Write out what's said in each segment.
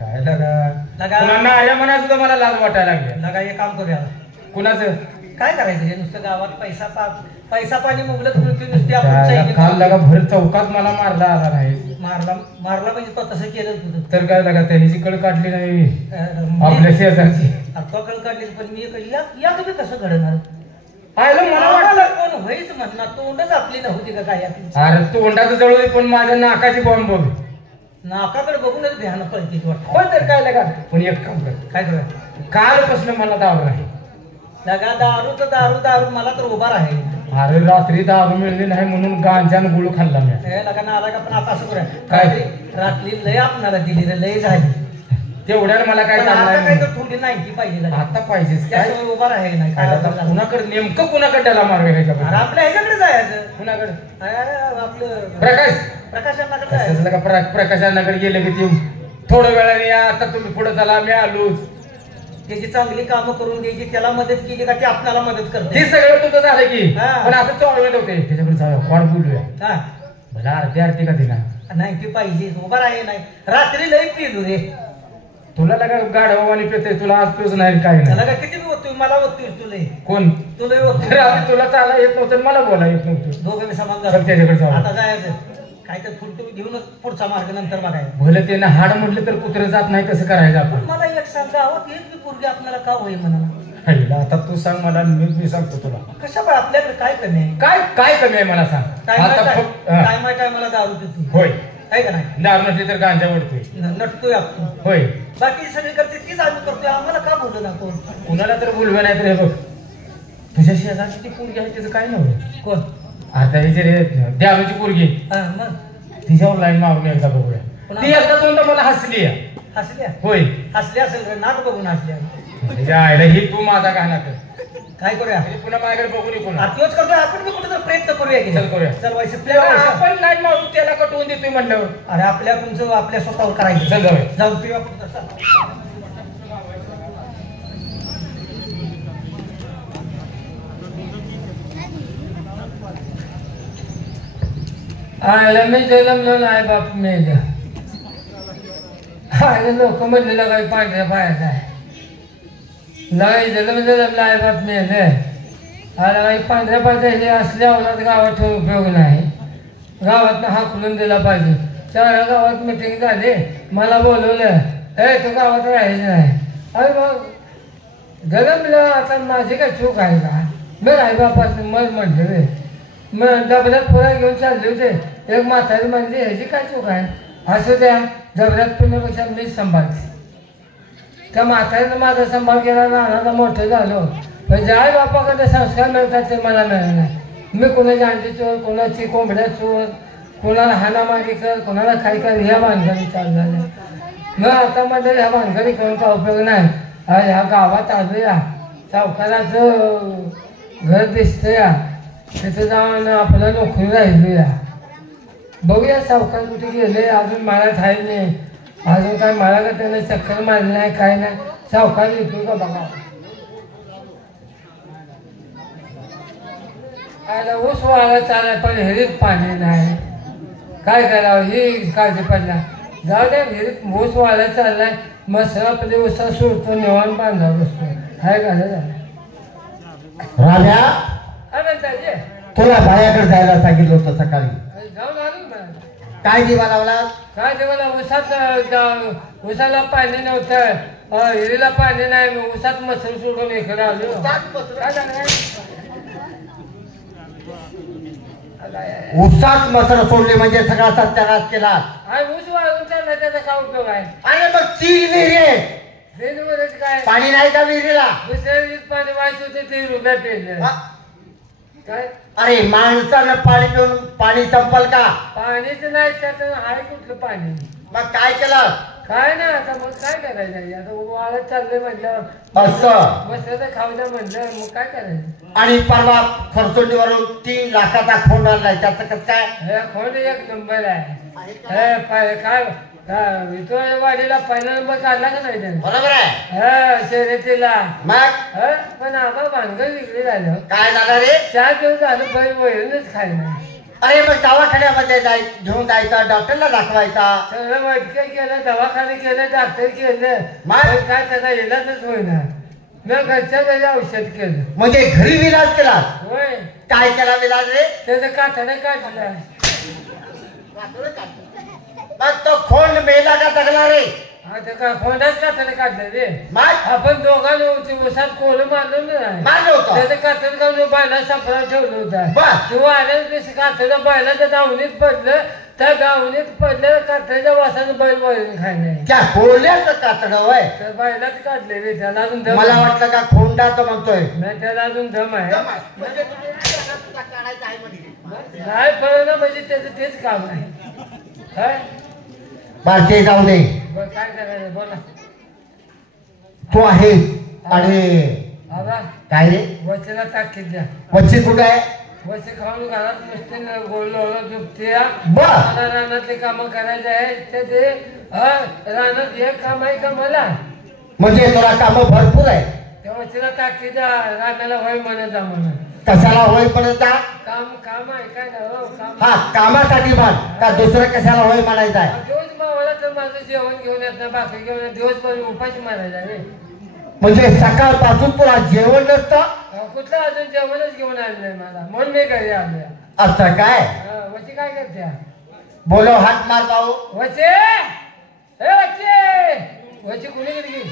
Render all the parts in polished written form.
काय लगा कुणाला आल्या म्हणा सुद्धा मला लाज वाटायला लागली. लगा एक काम करूया. कुणाचं काय करायचं हे नुसतं गावात पैसा पाणी मुबलक मिळतोय नुसते आपण काल लगा भर चौकात मला मारला आला नाही. मारला म्हणजे तो तसं केलं तुझं तर काय लगा त्याची कळ काढली नाही आपल्या शेजारची. तो कळ काढली पण मी या कधी कसं घडणार पाहिलं मला वाटलं कोण व्हायच म्हणणार तोंडच आपली नव्हती का काय आपली. अरे तोंडाचं जळू दे पण माझ्या नाकाची बॉम्ब बघ. नाकाकडे बघूनच भ्यान पडते वाटत. पण तर काय लगा पण एक काम कर काय करूया कालपासून मला दारू नाही. लगा दारू तर दारू मला तर उभा आहे. अरे रात्री दारू मिळली नाही म्हणून गांजान गुळ खाल्ला मी. लगा ना आला का पण आता असं करूया काय रात्री लय आपणाला दिली रे लय झाली तेवढ्याला मला काय काय तर थोडी नाही पाहिजे आता पाहिजेच काय उभा आहे नाही कुणाकडे नेमकं कुणाकडे त्याला मारवे ह्याच्याकडे आपल्या ह्याच्याकडे जायचं. कुणाकडे आपलं प्रकाशांनाकडे जायचं. प्रकाशांनाकडे गेले की ते थोड्या वेळाने या आता तुम्ही पुढे चला मी आलोच. त्याची चांगली कामं करून द्यायची त्याला मदत केली का ते आपल्याला मदत करते. हे सगळं तुझं झालं की पण असं चोळवेल होते त्याच्याकडे जाऊया कोण बोलूया मला अर्धी का दिला नाही ती पाहिजे उभा आहे नाही रात्री लई पिलू रे. तुला लगा गाढवानी पेते तुला आज पिऊच नाही काय नाही लगा किती होतोय मला होतोय तुला कोण तुला तुला चाला येत नव्हतं मला बोला येत नव्हतं दोघं मी समान त्याच्याकडे जाऊ आता जायचं काय तर फुलटू घेऊनच पुढचा मार्ग नंतर बघायचा. भले त्यानं हाड म्हटलं तर कुत्रे जात नाही कसं करायचं आपण. मला एक सांग गावात एक बी पोरगी आपल्याला का होईल म्हणाला. आता तू सांग मला मी सांगतो तुला कशा पण आपल्याकडे काय कमी आहे काय कमी आहे मला सांग. टायमाला दारू पितो होय आहे का नाही दारू नसली तर गांजा ओढतोय नटतोय आपण होय बाकी सगळी करते तीच आम्ही करतोय आम्हाला का बोलू ना कोण कुणाला तर बोलवा नाही तर हे बघ तुझ्या शेजारची ती पोरगी आहे त्याचं काय नव्हतं कोण आता हे जे द्यावची पोरगी मग तिच्यावर लाईन मारून एकदा बघूया. ती एकदा दोनदा मला हसली होय हसली असेल रे नाक बघून हसल्या त्याच्या आईला ही तू माझा गाणा कर काय करूया पुन्हा माझ्याकडे बघून पुन्हा तोच करतोय आपण बी कुठे प्रयत्न करूया की चल करूया चल व्हायचं आपण लाईन मारून त्याला कटवून देतोय म्हणल्यावर अरे आपल्या तुमचं आपल्या स्वतःवर करायचं. चल जाऊ पिवा आयला मी जन्मलो नाही बाप मेल आयला लोक म्हणलेलं काही पांढऱ्या पायाचा आहे नाही जन्मला आहे बाप मेल आला काही पांढऱ्या पायाचा हे असल्या अवलात गावात ठेवून उपयोग नाही. गावातनं हाकलून दिला पाहिजे. सगळ्या गावात मिटिंग झाली मला बोलवलं तू गावात राहायचं नाही. अरे मग जन्मलं आता माझी काय चूक आहे का मी आई बापाचं मग म्हटलं रे मग डबऱ्यात पुरा घेऊन चालले होते. एक म्हातारी म्हणजे ह्याची काय चूक आहे असं द्या डबऱ्यात पिण्यापेक्षा मीच सांभाळते. त्या म्हातारीनं माझा सांभाळ केला नानाला मोठं झालो पण ज्या आई बापाकडे संस्कार मिळतात ते मला मिळाले नाही. मी कोणाची अंडी चोर कोणाची कोंबड्या चोर कोणाला हाणामारी कर कोणाला काय कर ह्या भानगडी चालू झाल्या. मग आता म्हणजे ह्या भानगडी करून का उपयोग नाही. ह्या गावात आलोया सावकाराचं घर दिसतं या तिथं जाऊन आपलं नोकरी राहिलो या बघूया सावकार कुठे गेले अजून मला ठाई नाही अजून काय मला का त्याने चक्कर मारली नाही काय नाही सावकार येतो का बघा. आयला ऊस वाळा चालला पण हिरीत पाणी नाही काय करावं ही काळजी पडला जाऊ द्या हिरीत ऊस वाळा चाललाय मग सरपले ऊसा सोडतो निवाण बांधा बसतो हाय झालं राजा तुला बायाकडे जायला सांगितलं होतं सकाळी जाऊन आलो काय दिवा लावला काय देवाला उसाला पाणी नव्हतं हिरीला पाणी नाही उसात मसूर सोडून इकडे आलो. उसात मसर सोडले म्हणजे सगळा सत्यानाश केला. ऊस वाळून चालला त्याचा काय उपयोग आहे. आणि मग 3 विहिरी आहेत विहिरीवरच काय पाणी नाही का विहिरीला दुसऱ्या विहिरीत पाणी व्हायचं होतं ते रुपया पेरलं काय. अरे माणसानं पाणी पिऊन पाणी संपल का पाणीच नाही त्यात आहे कुठलं पाणी. मग काय केलं काय नाही आता मग काय करायचं आता वाळत चाललंय म्हटल्यावर असं मस्त खाऊ द्या म्हटलं मग काय करायचं. आणि परवा खरसोंडीवरून 3 लाखाचा फोन आणलाय त्याचं कसं काय हे खोंड एक नंबर आहे काय वाडीला पहिला नंबर काढला का नाही त्याने बरोबर आहे शर्यतीला मग पण आबा भानगड विक्री झालं काय झालं रे 4 दिवस झालं बैल वळूनच खायला अरे मग दवाखान्यामध्ये घेऊन जायचा, डॉक्टरला दाखवायचा. सगळं वाटकं केलं, दवाखाने केले, डॉक्टर केलं, मग? पण काय त्याचा इलाजच होईना. मग घरच्या घरी औषध केलं. म्हणजे घरी विलाज केला. होय, काय केला विलाज रे? त्याचं काठाने काढलं. मग तो खोंड मेला का जगला रे? आता काय खोंडाच काठाने काढलं रे. मग आपण दोघांनी होती उसात कोल मारलं नाही. मारलं होतं. त्याचं कातड घालून बायला सापडा ठेवलं होतं. बर. किंवा आल्याच कातडं बायलाच्या दावणीत पडलं, त्या दावणीत पडलं कातड्याच्या वासानं बैल वळून खायला. त्या कोल्याचं कातड होय. तर बायलाच काढले रे. त्याला अजून दम मला आहे. वाटलं का खोंडाचं म्हणतोय. नाही, त्याला अजून दम आहे. म्हणजे तुला काढायचं आहे म्हणजे. नाही पळणं म्हणजे त्याचं तेच काम आहे. काय बर ते जाऊ दे. बरं, काय करायचं बोला. तू आहे आणि आबा काय रे? वचला ताकीद द्या. वच्ची कुठं आहे? वचे खाऊन घरात नुसते गोळलो झोपते. बर. मला रानातले काम करायचे आहे. ते रानात एक काम आहे का मला? म्हणजे तुला काम भरपूर आहे. त्या वचला ताकीद द्या. रानाला होय म्हणत जा म्हणून. कशाला होईपर्यंत जा? काम आहे काय ना हो काम. हा कामासाठी म्हण का दुसरं कशाला होय म्हणायचं आहे? दिवस मावळा तर माझं जेवण घेऊन येत नाही, भाकरी घेऊन येत, दिवसभर उपाशी मारायचा रे. म्हणजे सकाळपासून तुला जेवण नसतं? कुठलं अजून जेवणच घेऊन आलं नाही मला, म्हणून मी घरी आलोय. असं काय? वची काय करते? बोलो हात मार भाऊ. वचे ए वचे वची कुणी गेली?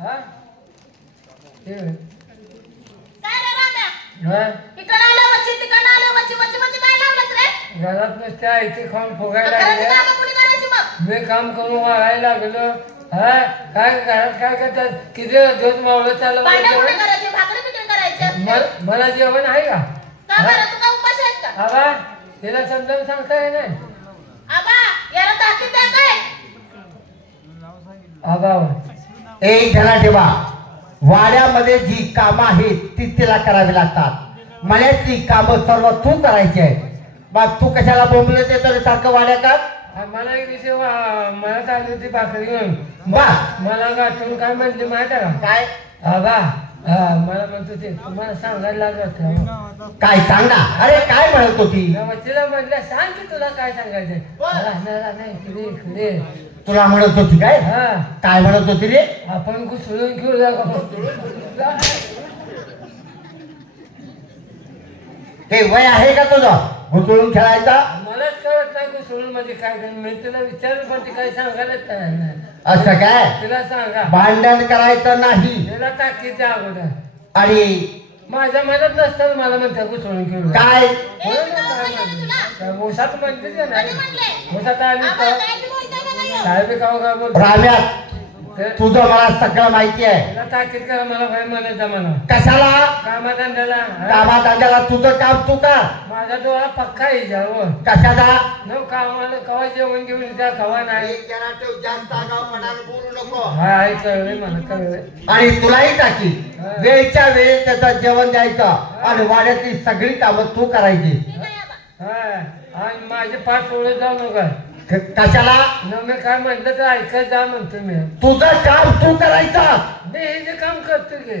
हा ते होय. काय रे राम्या? हा? इकडं आलं वची, तिकडं आलं वची, वची वची काय लावलंस रे? घरात नुसते आयते खाऊन फुगायला घराची लागले. कामं कुणी करायची मग? मी काम करून वाळायला लागलो. हा काय घरात काय करतात? किती दिवस मावळं चाललं भांड्या कुठे जेवण? करायची, भाकरी पिकून करायची असते. मला जेवण आहे का? का बरं, तू काय उपाशी आहेस का? आबा तिला समजावून सांगता येईल नाही. आबा, याला ताकीद द्या काय? आबा एक ध्यानात ठेवा, वाड्यामध्ये जी कामं आहेत ती तिला करावी लागतात. मळ्यातली कामं सर्व तू करायची आहे. मग तू कशाला बोंबले ते तर सारखं वाड्यात? मला एक विषय मला चालली होती भाकरी घेऊन. बा मला गाठून काय म्हणली माहिती आहे का? काय आबा मला म्हणतो ते तुम्हाला सांगायला लागत. काय सांग ना. अरे काय म्हणत होती? तिला म्हटलं सांग की तुला काय सांगायचंय. नाही इकडे इकडे. तुला म्हणत होती काय? हा काय म्हणत होती रे? आपण घुसळून घेऊ हे वय आहे का तुझं घुसळून खेळायचा? मलाच कळत नाही घुसळून म्हणजे काय करेन. मी तिला विचारलं पण ती काही सांगायलाच तयार नाही. असं काय? तिला सांगा भांडण करायचं नाही. तिला टाकी द्या अगोदर. आणि माझ्या मनात नसतं मला म्हणते घुसळून घेऊ काय? उसात म्हणतेच का कधी नाही? म्हणले? उसात आली आबा, तर काय बी बोलताय का नाही? काय बी काव का बोल. राम्यात तुझं मला सगळं माहिती आहे. तिला ताकीद करा मला भाई म्हणायचं म्हणा. कशाला? कामाधंद्याला कामाधंद्याला तुझं काम तू कर. माझा डोळा पक्का याच्यावर. कशाला? न कामाला कवा जेवण घेऊन त्या कवा नाही. जास्त आगाऊपणाने बोलू नको. हा आहे कळलंय मला कळलंय. आणि तुलाही टाकी वेळच्या वेळी त्याचं जेवण द्यायचं आणि वाड्यातली सगळी कामं तू करायची. ठीक आहे आबा. हा आणि माझे पाठ सोडत जाऊ नका. कशाला? न मी काय म्हटलं तर ऐकत जा म्हणतो मी. तुझं काम तू करायचं. मी हे जे काम करतो की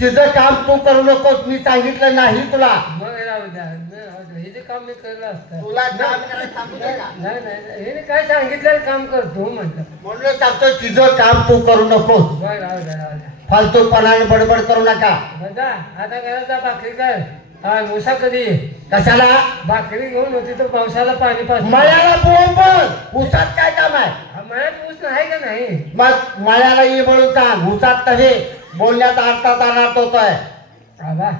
तुझं काम तू करू नकोस. मी सांगितलं नाही तुला. मग राहू द्या. हे जे काम मी केलं असतं. तुला काम करायला सांगू दे का? नाही हे काय सांगितलं काम करतो म्हटलं. म्हणून सांगतो तुझं काम तू करू नकोस. बरं राहू द्या. फालतूपणाने बडबड करू नका. बघा आता घरात भाकरी कर. हा उसा कधी कशाला? भाकरी घेऊन होती तर पावसाला पाणी पास. मळ्याला बोंबल. उसात काय काम आहे? मळ्यात ऊस आहे का नाही? मग मळ्याला ये म्हणून सांग. उसात तसे बोलण्याचा अर्थात अनर्थ होतोय. आबा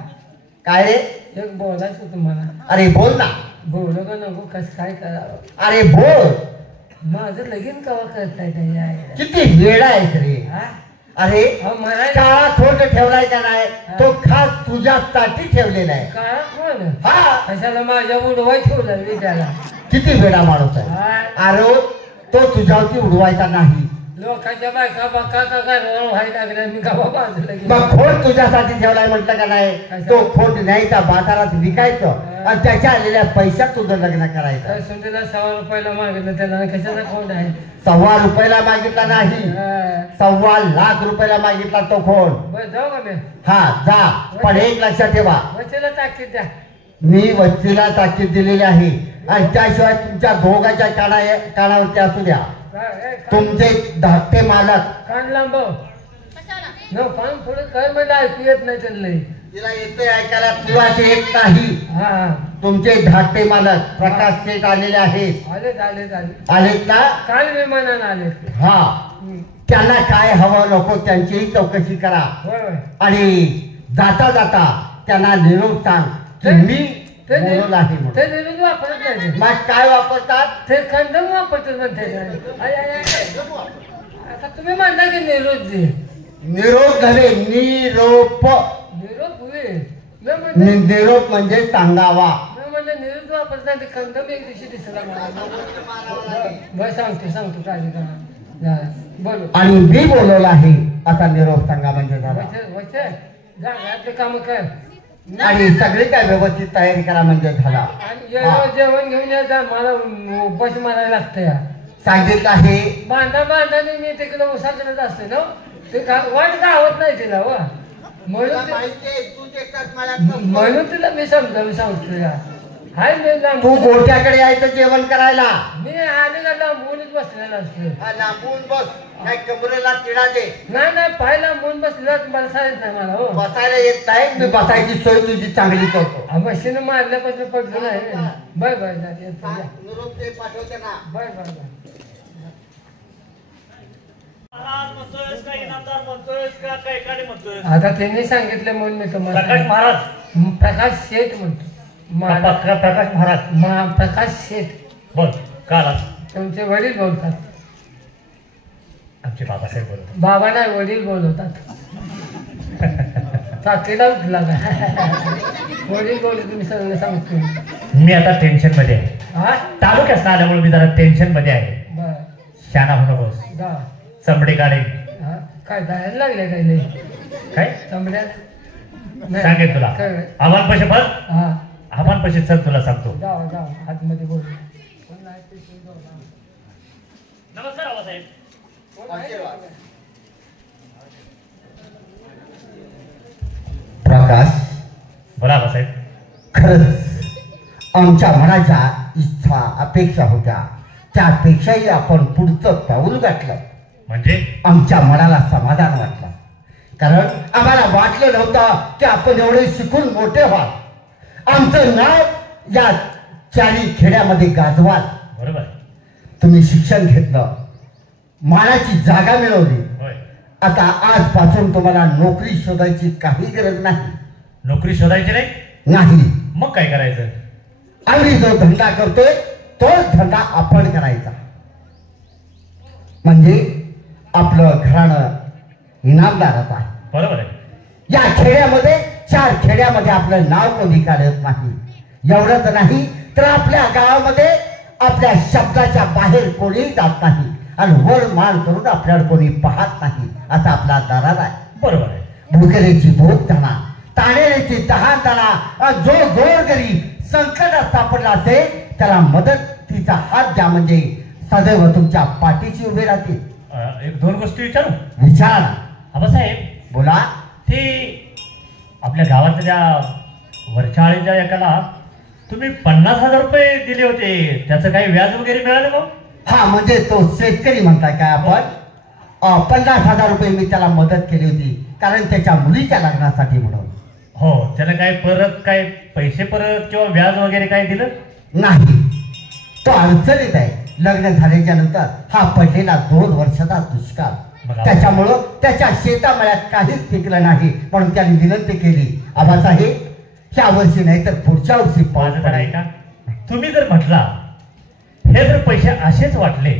काय रे? एक बोलायचं तुम्हाला. अरे बोल ना. बोलू का नको कसं काय करावं. अरे बोल. माझं लगीन कवा करताय त्या किती वेळ आहे रे. अरे मला काळा खोट ठेवलाय का नाही? तो खास तुझ्यासाठी ठेवलेला आहे. काळा कोण हा कशाला माझ्या उडवाय ठेवलं मी त्याला. किती वेळा माणूस आहे. हा, अरे तो तुझ्यावरती उडवायचा नाही. लोकांच्या बायका बक्का का व्हायला लागल्या मी गावा बाजूला मग खोट तुझ्यासाठी ठेवलाय म्हटलं का नाही? तो खोट न्यायचा बाजारात विकायचं आणि त्याच्या आलेल्या पैशात तुझं लग्न करायचं. सुंदीला ₹100 मागितलं त्याला कशाचा खोड आहे. ₹1.25 मागितला नाही. ₹1.25 मागितला तो खोड. बरं जाऊ का मी. हा जा. पण एक लक्षात ठेवा. वचेला ताकीद द्या. मी वस्तीला ताकीद दिलेली आहे आणि त्याशिवाय तुमच्या दोघांच्या कानावरती असू द्या. तुमचे धाकटे मालक कान लांब कशाला? न कान थोडं काय म्हणजे ऐकू येत नाही त्यांना. तिला येते ऐकायला तुला येत नाही. हा तुमचे धाकटे मालक प्रकाश शेठ आलेले आहेत. आलेत आलेत आलेत आलेत ना? काल विमानानं आलेत. हा त्यांना काय हवं नको त्यांचीही चौकशी करा होय होय आणि जाता जाता त्यांना निरोप सांग की मी ते बोलवलं आहे म्हणून. ते निरोध वापरत नाही ते. मग काय वापरतात? ते खंडम वापरतात म्हणते. आता तुम्ही म्हणता की निरोध दे. निरोप नव्हे निरोप. निरोध होईल. मी म्हणलं निरोप म्हणजे सांगावा. निरोध वापरतात ते खंडम एक दिवशी दिसला मला. बस सांगतो काळजी करा. बोलो आणि मी बोलवलं आहे असा निरोप सांगा म्हणजे झाला. जा घरातले काम कर आणि सगळी काय व्यवस्थित तयारी करा म्हणजे झाला. आणि जेवण घेऊन या जा. मला उपाशी मारायला लागतं या. सांगितलं आहे. बांधाने मी तिकडे उसाकडे असते ना. ते वाट गावत नाही तिला वा. म्हणून तिला मी समजावून सांगतो या. हाय मी तू गोट्याकडे यायचं जेवण करायला. मी आले का लांबूनच बसलेला असतो. लांबून बस. काय कमरेला तिडा दे. नाही पाय लांबून बसलेला मला सांगत नाही मला. हो बसायला येत नाही. मी बसायची सोय तुझी चांगली करतो. मशीन मारल्यापासून पडलो नाही. बाय बाय पाठवते ना. Bye bye bye. आता त्यांनी सांगितलं म्हणून मी तुम्हाला प्रकाश महाराज. प्रकाश शेठ म्हणतो. प्रकाश महाराज. प्रकाश शेठ. बोल काल तुमचे वडील बोलतात. आमचे बाबासाहेब बोलतो. बाबा नाही वडील बोलवतात. तातीला उठला का? वडील बोलले तुम्ही सगळं सांगतो. मी आता टेन्शन मध्ये आहे. हा तालुक्यात ना आल्यामुळे मी जरा टेन्शन मध्ये आहे. बर शाना होऊ नकोस. जा. चमडे काढे. हा काय जायला लागले काही नाही काय चमड्यात सांगेन तुला. काय? आव्हान पैसे भर. हा आव्हान पैसे चल तुला सांगतो. जाऊ आतमध्ये बोल. नमस्कार आबासाहेब. प्रकाश बोला आबासाहेब. खरंच आमच्या मनाच्या इच्छा अपेक्षा होत्या त्यापेक्षाही आपण पुढचं पाऊल गाठलं. म्हणजे आमच्या मनाला समाधान वाटलं. कारण आम्हाला वाटलं नव्हतं की आपण एवढे शिकून मोठे व्हाल. आमचं नाव या चारी खेड्यामध्ये गाजवाल. बरोबर. तुम्ही शिक्षण घेतलं. मानाची जागा मिळवली. होय. आता आजपासून तुम्हाला नोकरी शोधायची काही गरज नाही. नोकरी शोधायची नाही. नाही. मग काय करायचं? आम्ही जो धंदा करतोय तोच धंदा आपण करायचा. म्हणजे आपलं घराणं इनामदारच आहे. बरोबर आहे. या खेड्यामध्ये 4 खेड्यामध्ये आपलं नाव कोणी काढत नाही. एवढंच नाही तर आपल्या गावामध्ये आपल्या शब्दाच्या बाहेर कोणीही जात नाही आणि वर मान करून आपल्याला कोणी पाहत नाही असा आपला दरार आहे. बरोबर आहे. भुकेलेची भूक जाणार, ताणेलेची तहान जाणार. जो गोरगरीब संकटात सापडला असेल त्याला मदतीचा हात द्या म्हणजे सदैव तुमच्या पाठीशी उभे राहतील. 1-2 गोष्टी विचारू. विचारा ना. आबासाहेब बोला. ते आपल्या गावातल्या वरच्या आळीच्या एकाला तुम्ही 50,000 रुपये दिले होते. त्याचं काही व्याज वगैरे मिळालं का? हा म्हणजे तो शेतकरी म्हणताय काय आपण. 50,000 रुपये मी त्याला मदत केली होती कारण त्याच्या मुलीच्या लग्नासाठी म्हणून. हो. त्याला काय परत काय पैसे परत किंवा व्याज वगैरे काय दिलं नाही. तो अडचणीत आहे. लग्न झाल्याच्या नंतर हा पडलेला 2 वर्षाचा दुष्काळ. त्याच्यामुळं त्याच्या शेतामळ्यात काहीच पिकलं नाही म्हणून त्याने विनंती केली आबासाहेब ह्या वर्षी नाही तर पुढच्या वर्षी पाऊस पडेल. का तुम्ही जर म्हटला हे जर पैसे असेच वाटले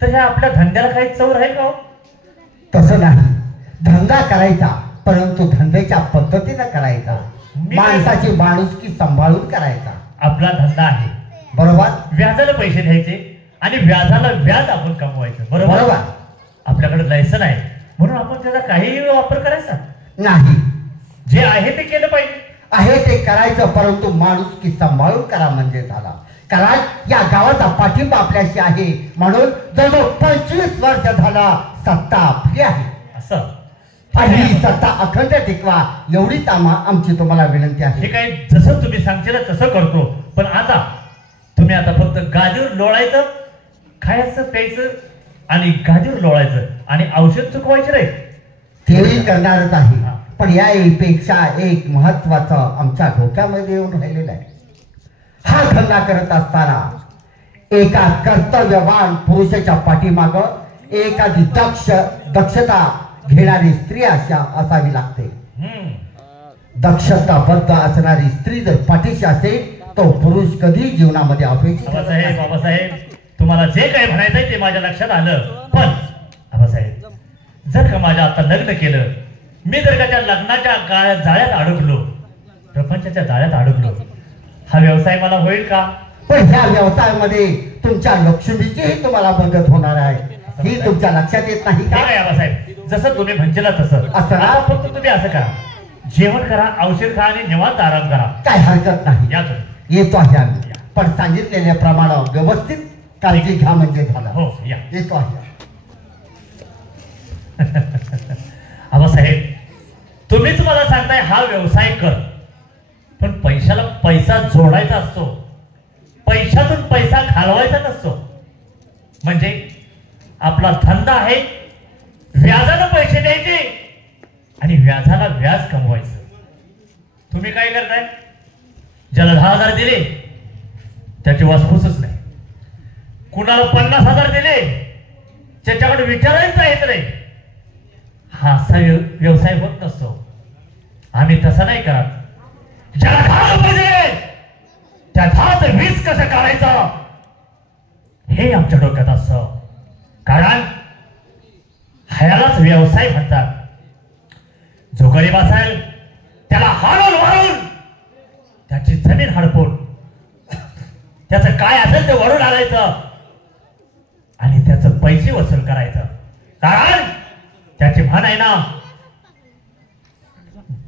तर ह्या आपल्या धंद्याला काही चव राहील का? तसं नाही. धंदा करायचा परंतु धंद्याच्या पद्धतीनं करायचा. माणसाची माणुसकी सांभाळून करायचा. आपला धंदा आहे. बरोबर. व्याजाला पैसे द्यायचे आणि व्याजाला व्याज आपण कमवायचं. बरोबर. आपल्याकडे लायसन आहे म्हणून आपण त्याचा काही वापर करायचा नाही. जे आहे ते केलं पाहिजे. आहे ते करायचं परंतु माणुसकी सांभाळून करा म्हणजे झाला. कारण या गावाचा पाठिंबा आपल्याशी आहे म्हणून जवळजवळ 25 वर्ष झाला सत्ता आपली आहे. असं आणि ही सत्ता अखंड टिकवा एवढीच आमची तुम्हाला विनंती आहे. हे काय जसं तुम्ही सांगशील तसं करतो. पण आता तुम्ही आता फक्त गादीवर लोळायचं, खायचं प्यायचं आणि गादीवर लोळायचं आणि औषध चुकवायचे रे. तेही करणारच आहे. पण यापेक्षा एक महत्वाचं आमच्या डोक्यामध्ये येऊन राहिलेलं आहे. हा धंदा करत असताना एका कर्तव्यवान पुरुषाच्या पाठीमाग एखादी दक्षता घेणारी स्त्री असावी लागते. दक्षताबद्ध असणारी स्त्री जर पाठीशी असेल तो पुरुष कधी जीवनामध्ये अपेक्षित. बाबासाहेब तुम्हाला जे काही म्हणायचंय ते माझ्या लक्षात आलं. पण बाबासाहेब जर का माझ्या आता लग्न केलं, मी जर का त्या लग्नाच्या जाळ्यात अडकलो, प्रपंचाच्या जाळ्यात अडकलो, हा व्यवसाय मला होईल का? पण ह्या व्यवसायामध्ये तुमच्या लक्ष्मीचीही तुम्हाला मदत होणार आहे. ही तुमच्या लक्षात येत नाही का? बाबासाहेब जसं तुम्ही म्हणशील तसं असं ना? फक्त तुम्ही असं करा, जेवण करा, औषध खा आणि निवांत आराम करा. काय हरकत नाही. या तुम्ही. येतो आहे आम्ही. पण सांगितलेल्याप्रमाणे व्यवस्थित काळजी घ्या म्हणजे झालं. हो या. येतो आहे. आबासाहेब तुम्हीच मला सांगताय हा व्यवसाय कर, पण पैशाला पैसा जोडायचा असतो, पैशातून पैसा घालवायचा नसतो. म्हणजे आपला धंदा आहे, व्याजाला पैसे द्यायचे आणि व्याजाला व्याज कमवायचं. तुम्ही काय करताय? ज्याला 10,000 दिले त्याची वासपूसच नाही, कुणाला 50,000 दिले त्याच्याकडे विचारायचं येत नाही. हा असा व्यवसाय होत नसतो. आम्ही तसं नाही करत. ज्याला 10 रुपये दिले त्या 10चं 20 कसं काढायचं हे आमच्या डोक्यात असतं. कारण ह्यालाच व्यवसाय म्हणतात. जो गरीब असेल त्याला हाडून वाढून त्याची जमीन हडपून त्याचं काय असेल ते वळून आणायचं आणि त्याचं पैसे वसूल करायचं. कारण त्याची म्हण आहे ना,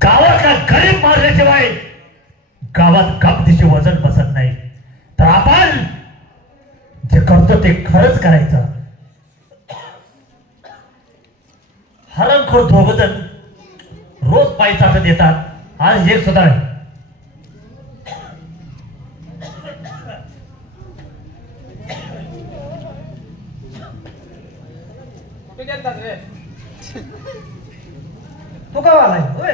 गावातला गरीब मारल्याशिवाय गावात गपदिशी वजन बसत नाही. तर आपण जे करतो ते खरंच करायचं. हरणखोर दोघजण रोज पायी चालत येतात, आज एक सुद्धा नाही. तू का आलाय? होय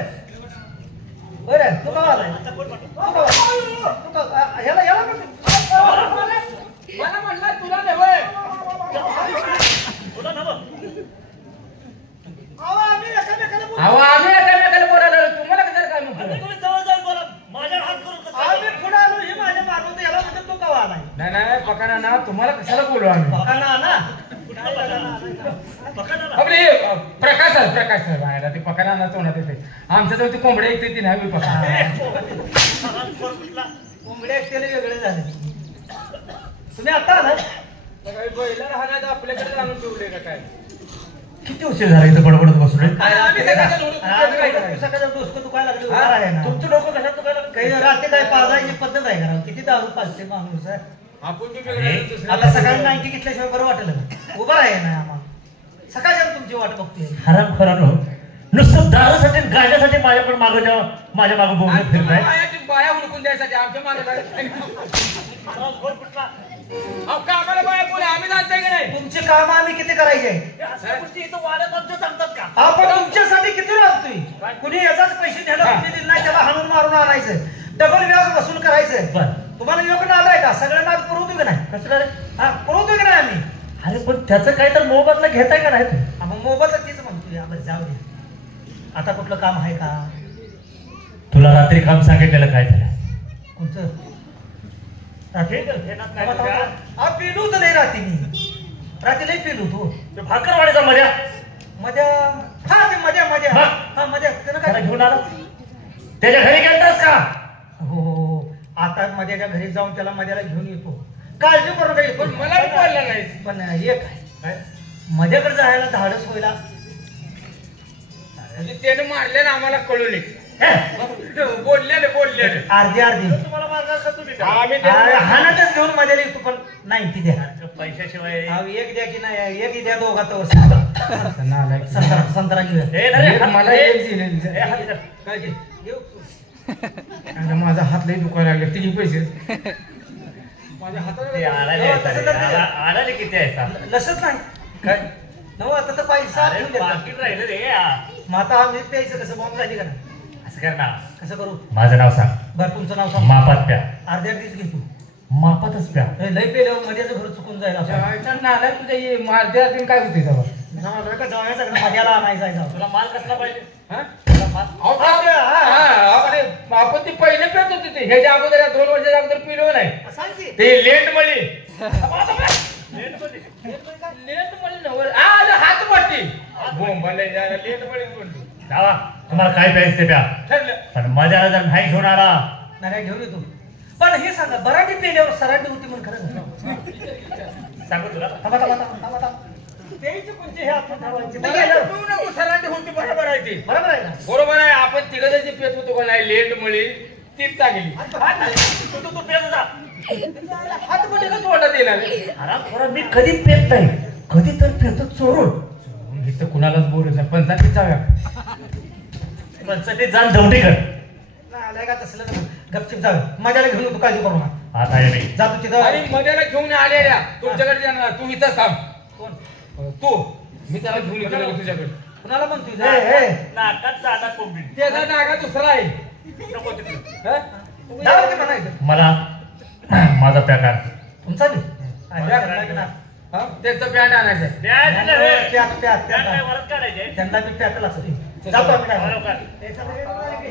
बरं, तू का आलाय? मला म्हणला तुला नव्हे. आम्ही एकामेकाला बोलायला, तुम्हाला कसं काय म्हणतो? जवळ जाऊन बोला, माझ्या हात करून आम्ही पुढे आलो, हे माझ्या मागवतो, याला म्हणतो तू का आलाय? नाही पकाना ना, तुम्हाला कशाला बोलू आम्ही? पकाना ना आपले प्रकाश बाहेर ते पकाना ना तोंडात येते. आमच्या जवळ ती कोंबड्या ऐकते ती नाही पकाना. कोंबड्या ऐकतेले वेगळे झाले. तुम्ही आता आला बैला राहण्याचं आपल्याकडे जाणून ठेवले का काय? किती उशीर झाला इथं बडबडत बसलोय. तुमचं डोकं कशात दुखायला? काही रात्री काय पाजायची पद्धत आहे का? किती दारू पाजते माणूस. आपण आता सकाळी 90 घेतल्याशिवाय बरं वाटलं. उभं आहे ना आम्हाला सकाळच्या तुमची वाट बघतोय. हराम खरानो नुसतं दारूसाठी गाण्यासाठी माझ्याकडे माझ्या मागे बोलत फिरताय. बाया हुडकून द्यायसाठी आमच्या मागे कामाला बाया कोणी आम्ही जाणताय की नाही? तुमचे काम आम्ही किती करायचे? आपण तुमच्यासाठी किती राहतोय? कुणी याचाच पैसे द्यायला दिले नाही त्याला हाणून मारून आणायचं, डबल व्याज वसूल करायचं. तुम्हाला योग नाद आहे का? सगळ्यांना आज पुरवतो की नाही? कसं रे? हा पुरवतो की नाही आम्ही? अरे पण त्याचं काय तर मोबदला घेताय का नाही? मग मोबदला तीच म्हणतोय. आपण जाऊ दे. आता कुठलं काम आहे का? तुला रात्री काम सांगितलेलं काय झालं? कोणतं? पिलू तर नाही रात्री. मी रात्री लई पिलू तू. भाकरवाडीचा मजा हा ते मजा हा मजा काय घेऊन आला? त्याच्या घरी गेलतास का? हो आता मध्याच्या घरी जाऊन त्याला मध्याला घेऊन येतो. काळजी करू काही. पण मला बोलला नाही. पण एक आहे माझ्याकडे जायला धाडस व्हायला म्हणजे त्याने मारले ना आम्हाला कळवले. बोललेले अर्धी अर्धी तुम्हाला मारणार का तुम्ही आम्ही हानातच घेऊन मजा तू पण नाही ती द्या पैशाशिवाय अहो, एक द्या की नाही एक द्या दोघा तर संत्रा संत्रा घेऊया ए, नाही रे, मला ए, एक दिले. ए, हात कर. काय घे? घेऊ. आणि माझा हात लई दुखायला लागले तिघी पैसे माझ्या ते आडाले हो, आहेत तसं अरे. तर ते- आडाले किती आहेत सांग? लसत नाही काय नव आता तर पैसा अरे, ठेवून देतात. पाकीट राहिलं रे हा. मग आता आम्ही प्यायचं कसं बॉम्ब झाली का नाही असं कर ना कसं करू माझं नाव सांग बरं तुमचं नाव सांग मापात प्या अर्ध्या अर्धीच घे तू मापातच प्या हे लय पेल्यावर मध्याचं घर चुकून जाईल आपण. नाला तुझ्या ये मारत्या दिन काय होते तेव्हा नाव का जाऊया सगळं मध्याला आणायचं आहे जाऊ. तुला माल कसला पाहिजे हा? तुला माल अहो, अरे, आपण ती पहिले पेत होती ते ह्याच्या अगोदर 2 वर्षाच्या अगोदर पिलो नाही सांग की. ते लेट मळी लेटमध्ये. लेट मळी नव्हतं. आ, हात पट्टी बोंबाला जायला लेट मळी बोलली जावा तुम्हाला काय प्यायचं ते प्या ठरलं पण मजाला जर नाही घेऊन आला नाऱ्या घेऊन येतो पण हे सांगा बराठी पेल्यावर सराठी होती म्हणून खरं सांगू तुला थांबा थांबा थांबा थांबा थांबा प्यायचे कोणते हे आपण ठरवायचे नाही, बरोबर पिऊ नको, सरांनी होती बरोबर आहे ती आहे ना बरोबर आहे आपण तिघं जे पेत होतो का नाही लेट मळी तीच चांगली तू पेत जा हात पट्टी का तोंडात येणार आराम थोडा मी कधी पेत नाही कधी तर पेतो चोरून इथं कुणालाच बोलत नाही पंचायतीत जाऊया पंचायतीत जाऊन दौंडी कर आलाय का तसलं तर गपचिप जाऊ मजाला घेऊन येतो काळजी करू नका आता आहे मी जातो तिथं आणि मध्याला घेऊन आलेल्या तुमच्याकडे जाणार तू इथंच थांब कोण तू मी त्याला घेऊन येतो तुझ्याकडे कुणाला म्हणतोय नाकात जागा कोंबडी त्याचा जागा दुसरा आहे नको तिकडे. हं? जाऊ की म्हणायचं मला माझा प्रकार तुमचा बी त्यांना हं? त्याचं पॅन्ट आणायचं वरच काढायचे बी पॅकल असं जातो आम्ही काय लवकर.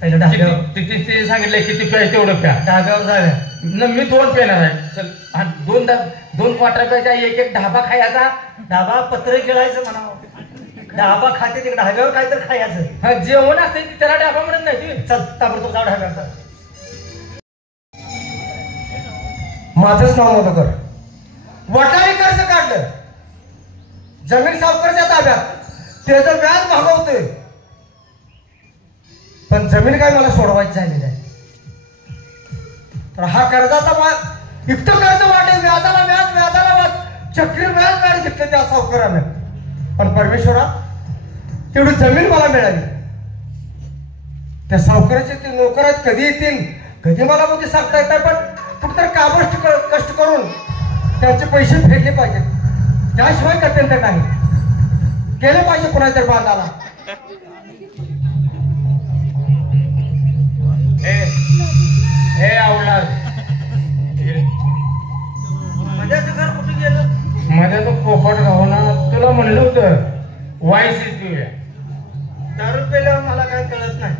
पहिलं ढाब्यावर किती सांगितलंय किती प्याय तेवढं प्या ढाब्यावर जाऊया न मी 2 पेणार आहे चल आणि 2 क्वार्टर प्यायचा एक ढाबा खायचा ढाबा पत्र गिळायचं म्हणावं ढाबा खाते तिकडे ढाब्यावर काय तर खायचं हा, जेवण असते त्याला ढाबा म्हणत नाही ती. चल ताबडतोब जाऊ ढाब्यावर माझंच नाव मधुकर वटारी कर्ज काढलं जमीन सावकारच्या ताब्यात त्याचं व्याज भागवतोय पण जमीन काय मला सोडवायची झालेली आहे तर हा कर्जाचा इतकं कर्ज वाटेल व्याजाला व्याज व्याजाला व्याज चक्री व्याज व्याज घेतलं त्या सावकाराने पण परमेश्वरा तेवढी जमीन मला मिळाली त्या सावकाराचे ते नोकर आहेत कधी येतील कधी मला म्हणजे सांगता येत नाही पण कुठतर काबष्ट कष्ट करून त्यांचे पैसे फेडले पाहिजेत त्याशिवाय गत्यंतर नाही केले पाहिजे कुणाच्या बांधाला हे आवडला माझ्याचं घर कुठे गेलं माझ्या तो पोपट गावना तुला म्हणलं होतं वाईस तुझ्या दारू पेल्यावर मला काय कळत नाही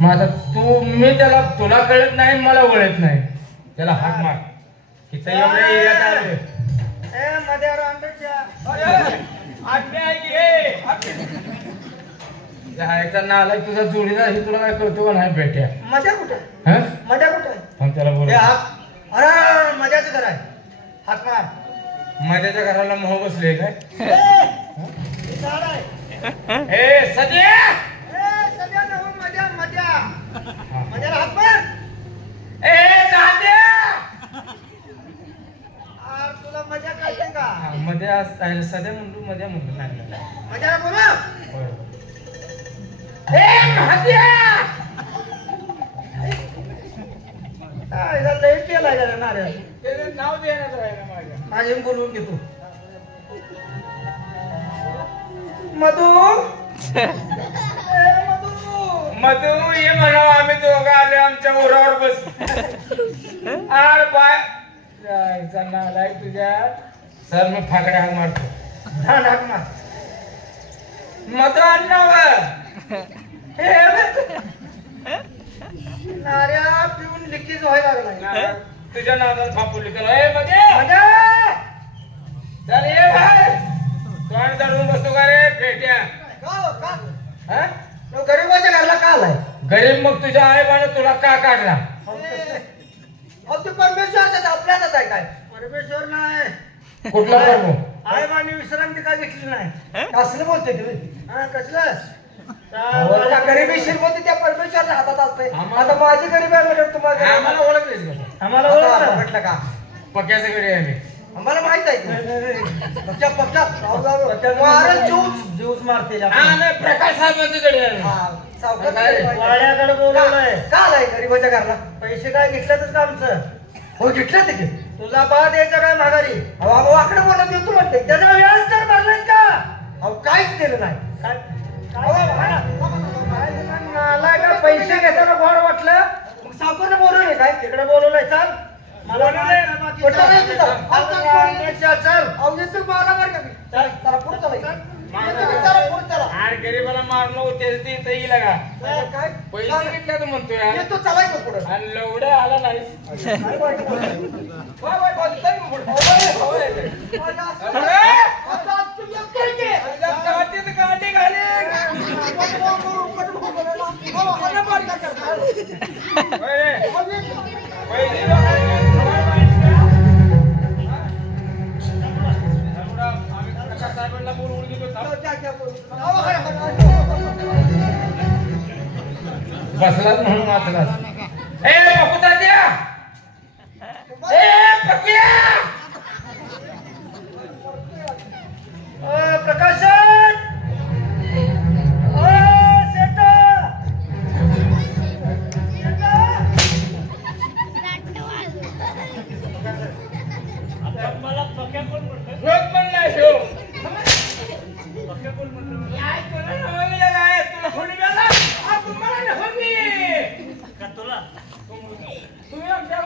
माझा मी त्याला तुला कळत नाही मला वळत नाही त्याला हाक मार इथं एवढं एरियात आलोय. ए मध्यावर आंबेच्या जायचा नाला तुझा जोडीदार हे तुला काय कळतो का नाही भेट्या मजा कुठे हं? मजा कुठे पण त्याला बोल हे हाक अरे मजाचं घर आहे हाक मार माझ्याच्या घराला मोह बसले काय हे झाड आहे ए सध्या सध्या नवं मजा मजा मजाला हाक मार ए दाद्या तुला मजा कळते का मध्ये सध्या म्हणतो मध्ये म्हणतो नाही मजाला बोला ए महाद्या लय केला गेला नाऱ्या त्याचं नाव देण्यात राहिलं माझ्या माझे बोलवून घेतो मधू मधू ये म्हणावं आम्ही दोघं आले आमच्या उरावर बस आर बाय जायचा नालाय तुझ्या सर मी फाकड्या हाक मारतो हाक मार मधू अण्णाव नाऱ्या पिऊन लिकेज व्हायला लागलाय तुझ्या नावाला फापवली त्याला ए मध्ये मजा चल ये भाई तोंड धरून बसतो का रे भेट्या हा गरीबाच्या घरला का आलाय गरीब मग तुझ्या आई बाने तुला का काढला अहो ते परमेश्वरचा आपल्यालाच आहे काय परमेश्वर नाही कुठला प्रभू आई मानी विश्रांती का घेतली नाही? कसलं बोलते तुम्ही? हा कसलं? त्या गरिबी श्रीमंती त्या परमेश्वरच्या हातात असते. आता माझी गरीब आहे म्हणजे तुम्हाला आम्हाला ओळखलेच का? आम्हाला आता ओळखलं म्हटलं का? पक्याचं गडी आहे मी. आम्हाला माहित आहे की. पक्क्या पक्क्यात मारेल ज्यूस मारतील हा नाही प्रकाश साहेबांचं गडी आहे. वाड्याकडे बोलवलंय का आलाय गरीबाच्या घरला? पैसे काय घेतल्यातच का आमचं? हो घेतलं ते. तुझा बा द्यायचा काय माघारी? अहो आकडे बोलत देतो म्हणते. त्याचा व्याज तर भरलाय का? अहो काहीच दिलं नाही. मला का पैसे घेताना गोड वाटलं मग सावकारला बोलवलंय काय? तिकडे बोलवलंय. चाल मला गरीबाला मारणं होते ते येईल का? पैसे घेतल्याचं म्हणतोय तो चालायचं पुढे. आणि लवड्या आला नाही. गाठी घाली साहेबांना बोलवून गेलो. बसलाच म्हणून वाचलाच. ए बकुता द्या. ए पक्या प्रकाशन मला पक्या कोण म्हणतो? रोज पण नाही शिव. पक्या कोण म्हणतो? तुला तुम्ही आमच्या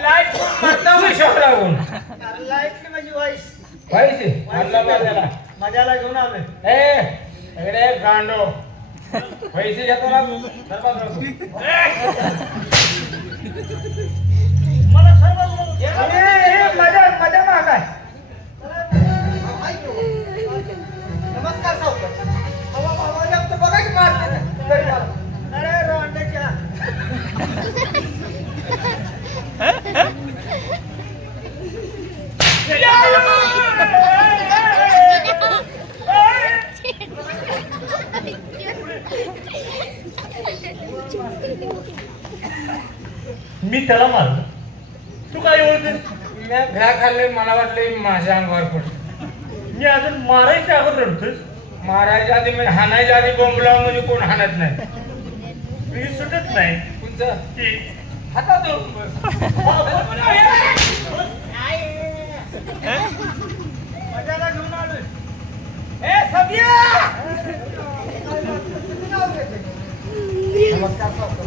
लाईट मारता विश्वास लावून लाईटली माझी वाईस पैसे माझ्याला घेऊन आलोय. ए सगळे गांडो पैसे घेतो ना मला सर्व मजा महाग आहे. नमस्कार सावकार. बघा की मारते. अरे रोंड्याच्या मी त्याला मारलं. तू काय ओळखते? मी घ्या खाल्ले मला वाटलं माझ्या अंगावर पडलं. मी अजून मारायच्या अगोदर रडतोय. मारायच्या आधी म्हणजे हाणायच्या आधी बॉम्ब लावून म्हणजे कोण हाणत नाही. मी सुटत नाही. तुमचं की हातात मजाला घेऊन आलोय. ए सबिया नमस्कार सावकार.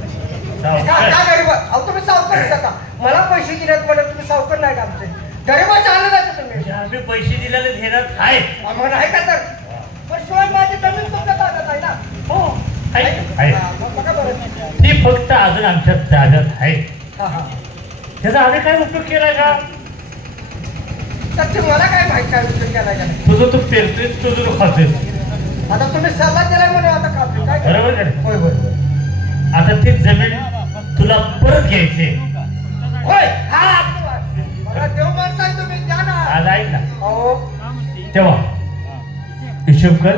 सावकार. काय गरीब अहो तुम्ही सावकार होता का? मला पैसे दिलेत म्हणजे तुम्ही सावकार नाही का आमचे? गरीबाचे आले नाही तुम्ही. आम्ही पैसे दिलेले घेण्यात आहे. मग नाही का तर? पण शिवाय माझी जमीन तुमच्या ताब्यात आहे ना? हो आहे, आहे. मग बघा बरं. ती फक्त अजून आमच्या ताब्यात आहे. हा हा. त्याचा आम्ही काय उपयोग केलाय का? तर ते मला काय माहित काय विचार केला का नाही? तुझं तू पेरतोय, तुझं तू खातोय. आता तुम्ही सल्ला दिलाय म्हणे आता खातो काय? बरोबर का? होय होय आता ती जमीन तुला परत घ्यायची. होय. हा मला देव माणसा आहे तुम्ही द्या ना. आज ऐक ना. अहो तेव्हा हिशोब कर.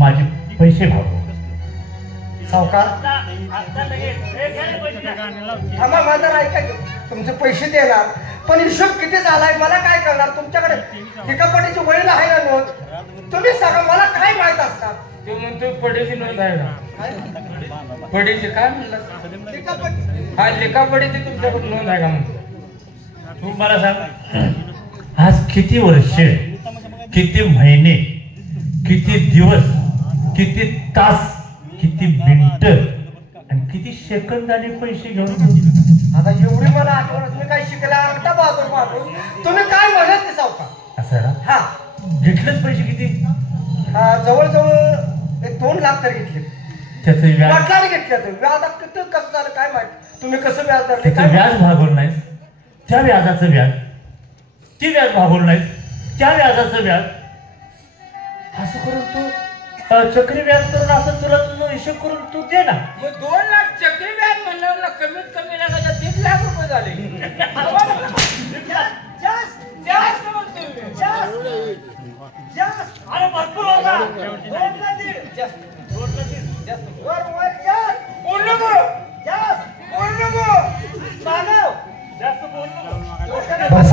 माझे पैसे भागव. सावकार थांबा माझा ऐका की. तुमचे पैसे देणार पण हिशोब किती झालाय मला काय करणार? तुमच्याकडे ठिकापडीची वळीला आहे ना नोंद? तुम्ही सांगा मला काय माहित असतात? ते म्हणतो पडीची नोंद आहे का? पडीची काय म्हणलं? ठिकापडी हा लेखापडीची तुमच्याकडून नोंद आहे का म्हणतो? तू मला सांग, आज किती वर्ष, किती महिने, किती दिवस, किती तास, किती मिनिट आणि किती सेकंदाने पैसे घेऊन? आता एवढी मला आठवण तुम्ही काय शिकला अंगठा बहादूर बहादूर तुम्ही काय म्हणत ते सावकार? असं ना? हा घेतलेच पैसे किती? जवळजवळ 2 लाख तर घेतले. त्याचं व्याज, वडिलांनी घेतले. व्याज किती कसं झालं काय माहित? तुम्ही कसं व्याज धरले त्याचं काय? व्याज भागवलं नाहीस. त्या व्याजाचं व्याज, ती व्याज भागवलं नाहीस. त्या व्याजाचं व्याज असं करून तू चक्री व्याज करून असं तुला तुझा हिशोब करून तू दे ना. मग 2 लाख चक्री व्याज म्हणल्यावर कमीत कमी 1.5 लाख रुपये झाले.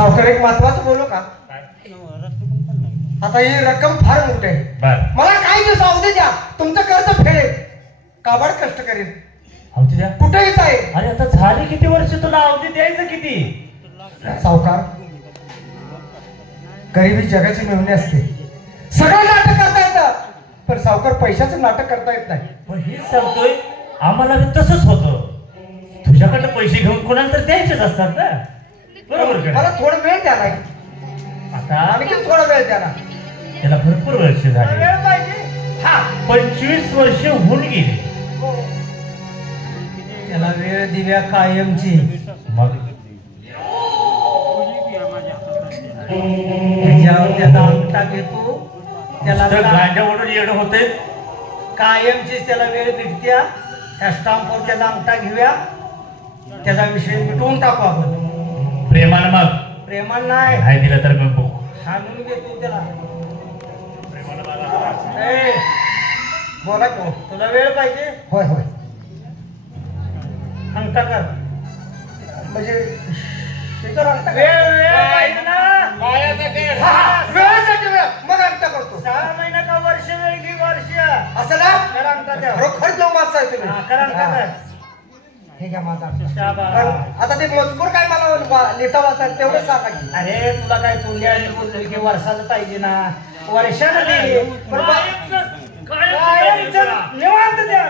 सावकार एक महत्वाचं बोलू का? आता ही रक्कम फार मोठी आहे. बर मला काही दिवस अवधी द्या, तुमचं कर्ज फेडेल, काबाड कष्ट करेल, अवधी द्या. कुठेही जाईल. अरे आता झाली किती वर्ष, तुला अवधी द्यायचं किती? सावकार, गरिबी जगाची मेहनी असते. सगळं नाटक करता येतं, पण सावकार पैशाचं नाटक करता येत नाही. पण हेच सांगतोय, आम्हाला बी तसंच होतं. तुझ्याकडनं पैसे घेऊन कोणाला तर द्यायचेच असतात ना, बरोबर का? मला थोडा वेळ द्या नाही, आता आणखी थोडा वेळ द्या ना. त्याला भरपूर वर्ष झाली. वेळ पाहिजे. हा 25 वर्ष होऊन गेली. त्याला वेळ दिल्या कायमची. मग त्याच्यावर त्याला अंगठा घेतो, त्याला गांजा ओढून येणं होते. कायमचीच त्याला वेळ भेटत्या. त्या स्टाम्पवर त्याचा अंगठा घेऊया, त्याचा विषय मिटवून टाकू आपण. प्रेमानं मग प्रेमान नाही, नाही दिलं तर मग बघू. हाणून घेतो त्याला. बोला की. तुला वेळ पाहिजे, होय होय. अंगठा कर. म्हणजे त्याच्यावर अंगठा वेळ करा. वेळ पाहिजे ना. हा, हा, वेळेसाठी वेळ, मग अंगठा करतो. 6 महिना का वर्ष वेळ घे, वर्ष. असं ना, कर अंगठा द्या. खरोखर देव माणसं आहे तुम्ही. हा, कर अंगठा कर. ठीक आहे माझा. शाबास. पण आता ते मजकूर काय मला लिहिता वाचता तेवढं सांगा की. अरे तुला काय तोंड्या बोललो की वर्षाचं पाहिजे ना, वर्षानं दे. निवांत द्या.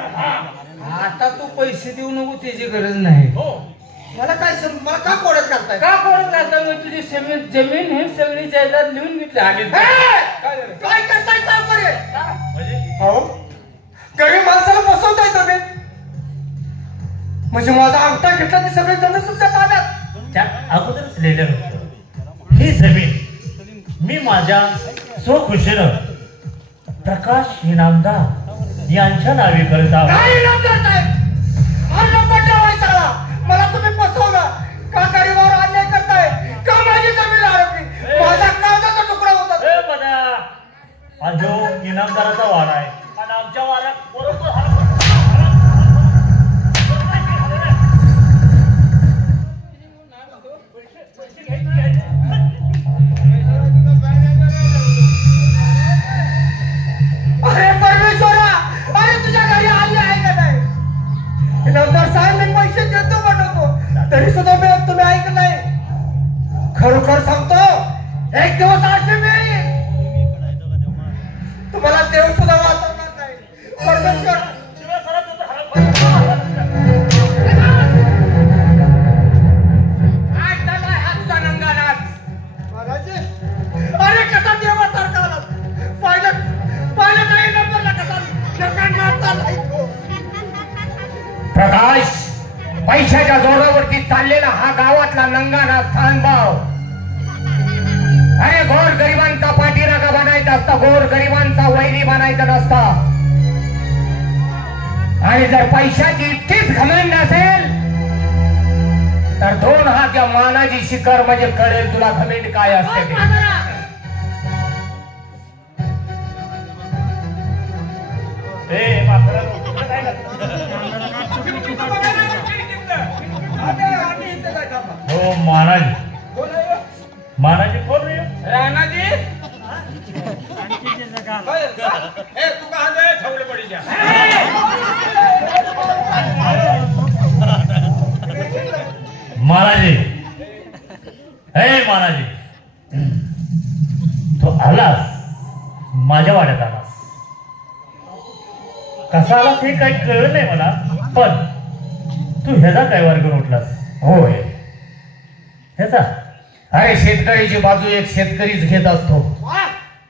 आता तू पैसे देऊ नको, त्याची गरज नाही. मला काय मला का कोडत करताय? का करत राहता? मी तुझी जमीन हे सगळी जायदाद लिहून घेतली. आली काय करताय सावकारी? हो, गरीब माणसाला फसवताय तुम्ही. म्हणजे माझा अंगठा घेतला ते सगळे जमीन तुमच्या ताब्यात. त्या अगोदरच लिहिलं होतं, ही जमीन मी माझ्या स्वखुशीनं प्रकाश इनामदार यांच्या नावे करत आहोत. काय इनाम करताय? हा नंबर ठेवायचा. मला तुम्ही फसवलं का? गरीबावर अन्याय करताय का? माझी जमीन हरपली, माझा कागदाचा तुकडा होता. ए बदा, हा जो इनामदाराचा वाडा आहे आणि आमच्या वाड्यात बरोबर अरे परमेश्वरा, अरे तुझ्या घरी आले आहे का नाही? इनामदार साहेब मी पैसे देतो बनवतो, तरी सुद्धा मी तुम्ही ऐकत नाही. खरोखर सांगतो, एक दिवस असे मी तुम्हाला देव सुद्धा वाचवणार नाही. परमेश्वर अरे कसा देवासारखा आला. पाहिलं नाही नंबरला कसा मारता नाही तो. प्रकाश, पैशाच्या जोरावरती चाललेला हा गावातला नंगाना स्थानभाव. अरे गोर गरिबांचा पाठीरागा बनायचा असता, गोर गरिबांचा वैरी बनायचा नसता. आणि जर पैशाची इतकीच घमंड असेल तर 2 हात या मानाची शिखर म्हणजे कळेल तुला घमेंड काय असते ते. हो मानाजी, मानाजी कोण रे? राणाजी मानाजी, हे मानाजी, तो आलास, माझ्या वाड्यात आलास. कसा आलास हे काही कळलं नाही मला, पण तू ह्याचा काय वर्ग उठलास? होय, ह्याचा? अरे शेतकरीची बाजू एक शेतकरीच घेत असतो.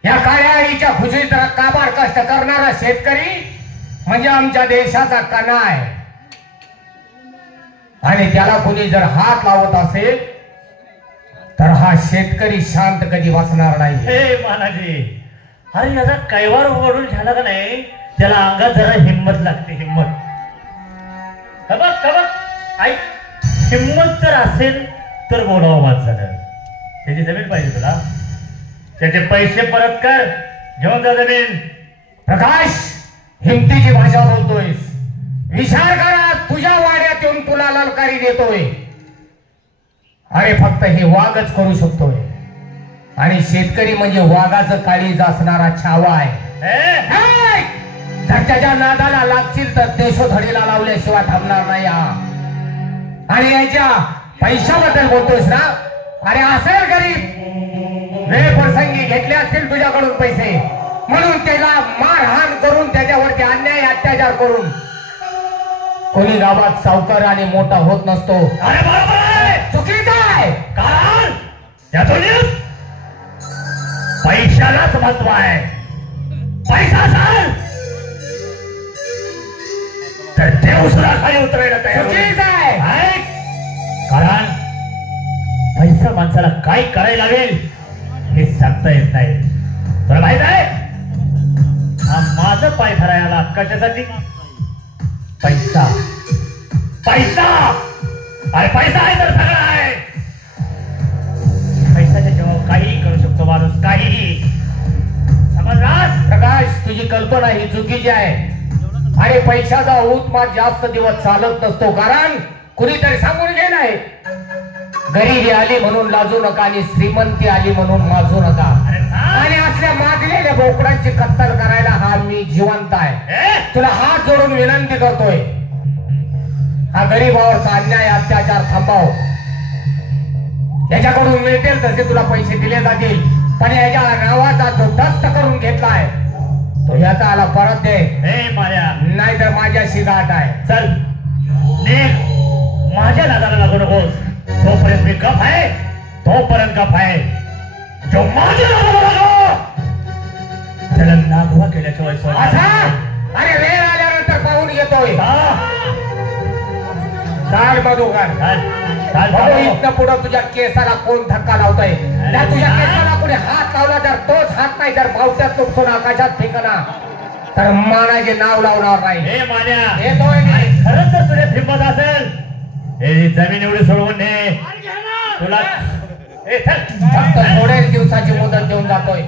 या काळ्या आईच्या खुशीत काबाड कष्ट करणारा शेतकरी म्हणजे आमच्या देशाचा कणा आहे. आणि त्याला कोणी जर हात लावत असेल तर हा शेतकरी शांत कधी बसणार नाही. हे मानाजी, अरे याचा कैवार ओढून झाला का नाही, त्याला अंगात जरा हिंमत लागते. हिंमत ऐक, हिंमत जर असेल तर बोलावं माणसानं. त्याची जमीन पाहिजे तुला, त्याचे पैसे परत कर, घेऊन जा जमीन. प्रकाश, हिमतीची भाषा बोलतोयस. विचार करा, तुझ्या वाड्यात येऊन तुला ललकारी देतोय अरे फक्त हे वाघच करू शकतोय. आणि शेतकरी म्हणजे वाघाचं काळीज असणारा छावा आहे. जर त्याच्या नादाला लागतील तर देशोधडीला लावल्याशिवाय थांबणार नाही हा. आणि याच्या पैशाबद्दल बोलतोयस ना? अरे असेल गरीब वेळ प्रसंगी घेतले असतील तुझ्याकडून पैसे म्हणून त्याला मारहाण करून त्याच्यावरती अन्याय अत्याचार करून कोणी गावात सावकार आणि मोठा होत नसतो. अरे बरोबर आहे, चुकीचं आहे. कारण या दुनियेत पैशालाच महत्व आहे. पैसा असेल तर देव सुद्धा खाली उतरायला तयार होईल. चुकीचं आहे. कारण पैसा माणसाला काय करायला लागेल हे सांगता येत नाही. तुला माहित आहे हा माझं पाय धरायला कशासाठी? पैसा. पैसा अरे पैसा आहे तर सगळं आहे. पैशाच्या जेव्हा काहीही करू शकतो माणूस, काहीही. समजलास? प्रकाश तुझी कल्पना ही चुकीची आहे. आणि पैशाचा उत्माद जास्त दिवस चालत नसतो. कारण कुणीतरी सांगून गेलाय गरिबी आली म्हणून लाजू नका आणि श्रीमंती आली म्हणून माजू नका. आणि असल्या माजलेल्या बोकडांची कत्तल करायला हा मी जिवंत आहे. तुला हात जोडून विनंती करतोय हा गरीबावरचा अन्याय अत्याचार थांबव. याच्याकडून मिळतील तसे तुला पैसे दिले जातील. पण याच्या नावाचा जो दस्त करून घेतलाय तो याचा आला परत दे. नाही तर माझ्याशी गाठ आहे. चल निघ, माझ्या नादाला लागू नकोस. जोपर्यंत मी गप आहे तोपर्यंत गप आहे. जो माझ्या नादाला लागो त्याला नागवा केल्याशिवाय असा. अरे वेळ आल्यानंतर पाहून येतोय. चाल मधुकर इथनं पुढं तुझ्या केसाला कोण धक्का लावतोय? त्या तुझ्या केसाला कोणी हात लावला तर तोच हात नाही तर पावत्यात तुमसून आकाशात फेकना तर मानाचे नाव लावणार नाही. हे मान्या येतोय मी. खरंच जर तुझ्या हिंमत असेल हे जमीन एवढी सोडवून ने तुला फक्त थोड्याच दिवसाची मुदत देऊन जातोय.